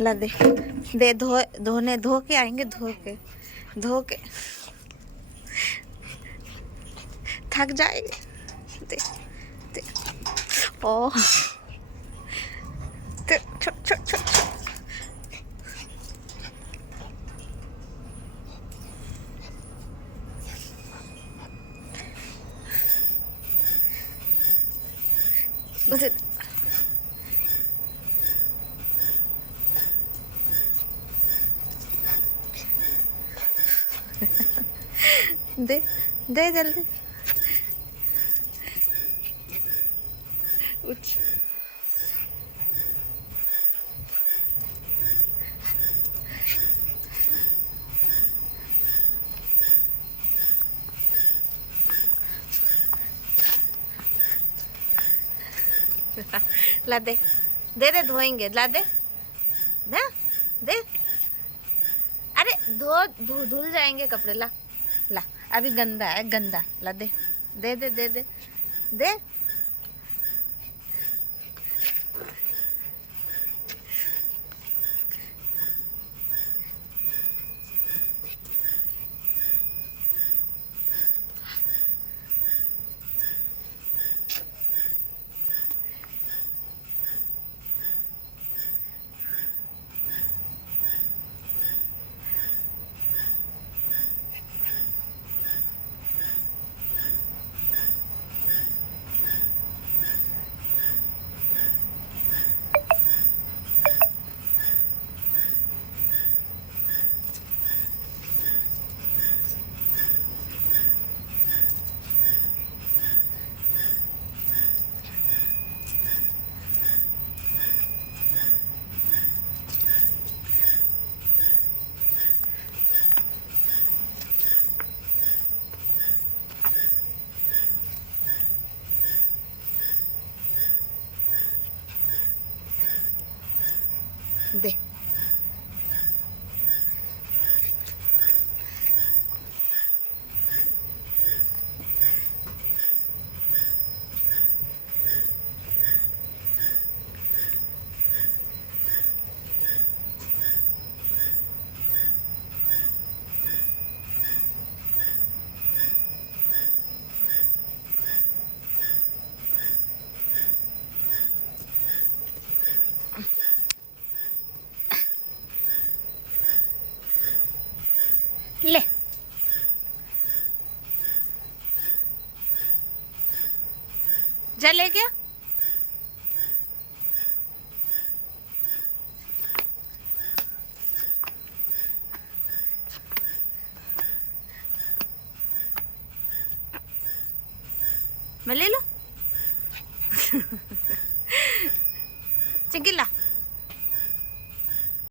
ला दे दे, धोने धो के आएंगे, धो के थक जाएंगे। दे दे ओ दे, छुट छुट छुट छुट। उसे दे दे जल्दी उठ। ला दे दे दे, धोएंगे, ला दे ना, दे। अरे धुल जाएंगे कपड़े, ला ला, अभी गंदा है, गंदा, ला दे दे दे दे दे दे। दे ले, जा ले गया। मैं ले लो चिंकी ला।